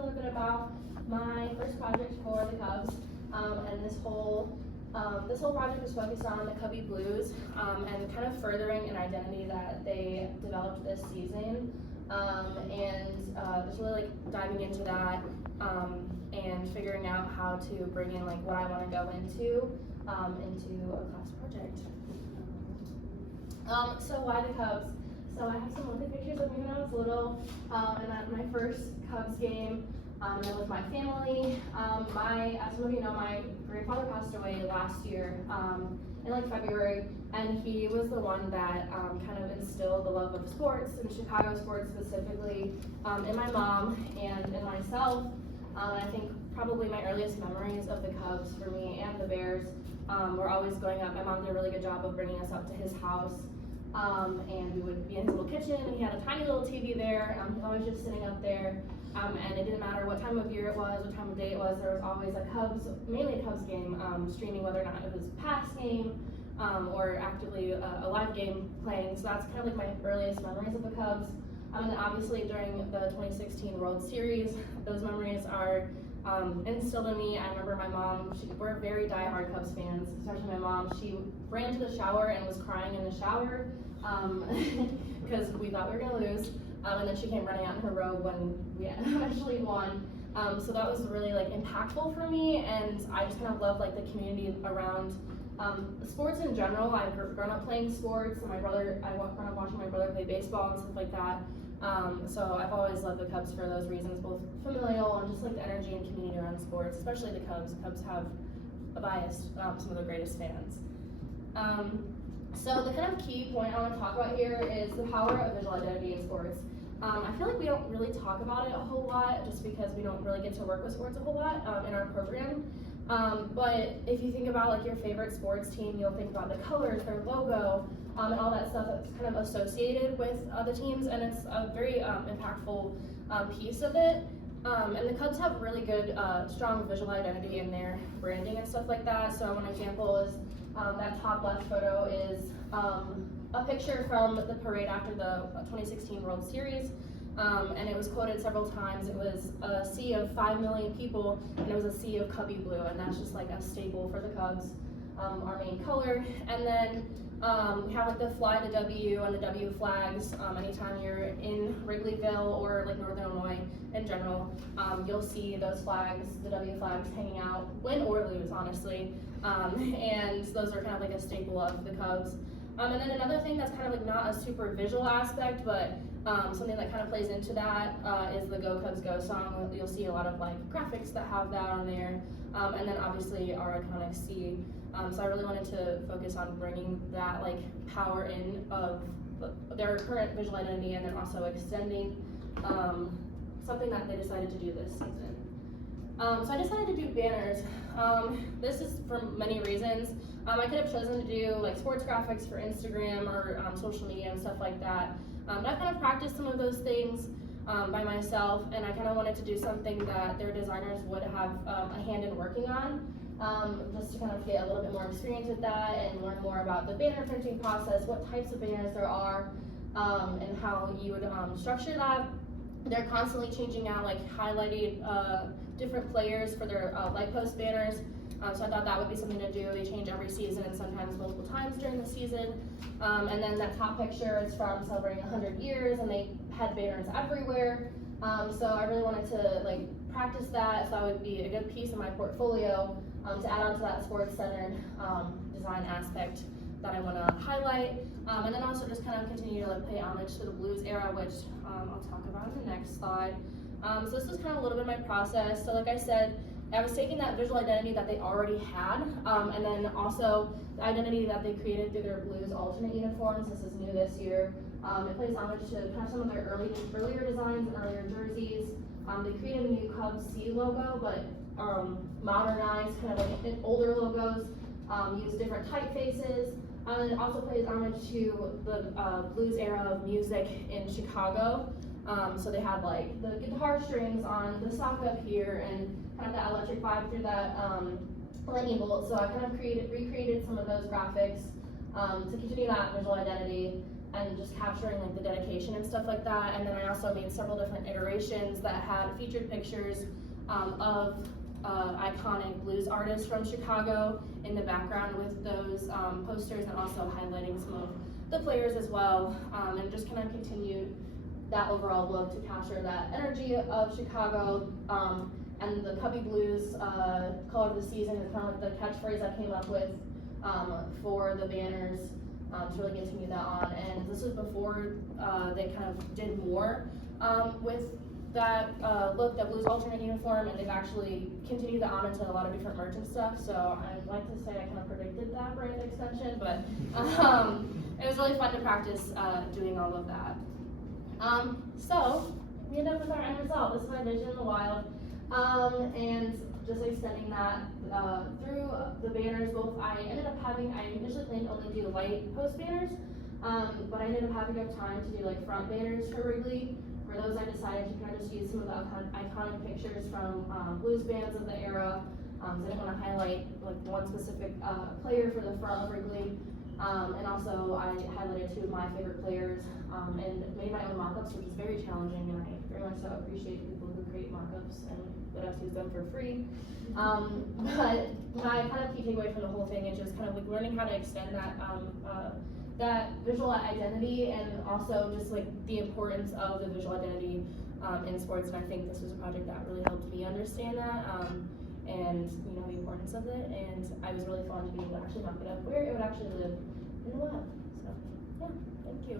a little bit about my first project for the Cubs, and this whole project was focused on the Cubby Blues, and kind of furthering an identity that they developed this season, and just really like diving into that, and figuring out how to bring in like what I want to go into a class project. So why the Cubs? So I have some lovely pictures of me when I was little, and at my first Cubs game, and with my family. As some of you know, my grandfather passed away last year, in like February, and he was the one that kind of instilled the love of sports, and Chicago sports specifically, in my mom and in myself. I think probably my earliest memories of the Cubs for me and the Bears were always going up. My mom did a really good job of bringing us up to his house, and we would be in his little kitchen, and he had a tiny little TV there. He was always just sitting up there, and it didn't matter what time of year it was, what time of day it was, there was always mainly a Cubs game streaming, whether or not it was a past game or actively a live game playing. So that's kind of like my earliest memories of the Cubs. And then obviously during the 2016 World Series, those memories are instilled in me. I remember my mom, we're very diehard Cubs fans, especially my mom. She ran to the shower and was crying in the shower because we thought we were going to lose. And then she came running out in her robe when we eventually won. So that was really like impactful for me, and I just kind of love like the community around sports in general. I've grown up playing sports, and I've grown up watching my brother play baseball and stuff like that. So I've always loved the Cubs for those reasons, both familial and just like the energy and community around sports, especially the Cubs. Cubs have a bias, some of the greatest fans. So the kind of key point I want to talk about here is the power of visual identity in sports. I feel like we don't really talk about it a whole lot just because we don't really get to work with sports a whole lot in our program. But if you think about like your favorite sports team, you'll think about the colors, their logo, and all that stuff that's kind of associated with the teams, and it's a very impactful piece of it. And the Cubs have really good, strong visual identity in their branding and stuff like that. So one example is that top left photo is a picture from the parade after the 2016 World Series, and it was quoted several times. It was a sea of 5 million people, and it was a sea of Cubby blue, and that's just like a staple for the Cubs, our main color. And then we have like the fly, the W, and the W flags. Anytime you're in Wrigleyville or like Northern Illinois in general, you'll see those flags, the W flags, hanging out, win or lose, honestly. And those are kind of like a staple of the Cubs. And then another thing that's kind of like not a super visual aspect, but something that kind of plays into that is the Go Cubs Go song. You'll see a lot of like graphics that have that on there, and then obviously our iconic C. So I really wanted to focus on bringing that like power in of their current visual identity, and then also extending something that they decided to do this season. So I decided to do banners. This is for many reasons. I could have chosen to do like sports graphics for Instagram or social media and stuff like that. But I kind of practiced some of those things by myself, and I kind of wanted to do something that their designers would have a hand in working on, just to kind of get a little bit more experience with that and learn more about the banner printing process, what types of banners there are, and how you would structure that. They're constantly changing out like highlighted different players for their light post banners. So I thought that would be something to do. They change every season and sometimes multiple times during the season. And then that top picture is from celebrating 100 years, and they had banners everywhere. So I really wanted to like practice that, so that would be a good piece of my portfolio to add on to that sports-centered design aspect that I want to highlight. And then also just kind of continue to like pay homage to the blues era, which I'll talk about in the next slide. So this is kind of a little bit of my process. So like I said, I was taking that visual identity that they already had, and then also the identity that they created through their blues alternate uniforms. This is new this year. It plays homage to kind of some of their earlier designs and earlier jerseys. They created a new Cubs C logo, but modernized kind of like older logos, use different typefaces. And it also plays homage to the blues era of music in Chicago. So they had like the guitar strings on the sock up here, and kind of that electric vibe through that lightning bolt. So I kind of recreated some of those graphics to continue that visual identity. and just capturing like the dedication and stuff like that. And then I also made several different iterations that had featured pictures of iconic blues artists from Chicago in the background with those posters, and also highlighting some of the players as well, and just kind of continued that overall look to capture that energy of Chicago. And the Cubby Blues color of the season is kind of like the catchphrase I came up with for the banners to really continue that on. And this was before they kind of did more with that look, that Blues alternate uniform, and they've actually continued that on into a lot of different merch and stuff. So I'd like to say I kind of predicted that brand extension, but it was really fun to practice doing all of that. So we ended up with our end result. This is my vision in the wild. And just extending that through the banners, I initially planned to only do light post banners, but I ended up having enough time to do like front banners for Wrigley. For those, I decided to kind of just use some of the iconic pictures from blues bands of the era. So I didn't want to highlight like one specific player for the front of Wrigley. And also I highlighted two of my favorite players and made my own mock-ups, which is very challenging, and I very much so appreciate people who create mock-ups and let us use them for free. But my kind of key takeaway from the whole thing is just kind of like learning how to extend that that visual identity, and also just like the importance of the visual identity in sports. And I think this was a project that really helped me understand that. And you know, the importance of it, and I was really fun to be able to actually mock it up where it would actually live in the wild. So yeah, thank you.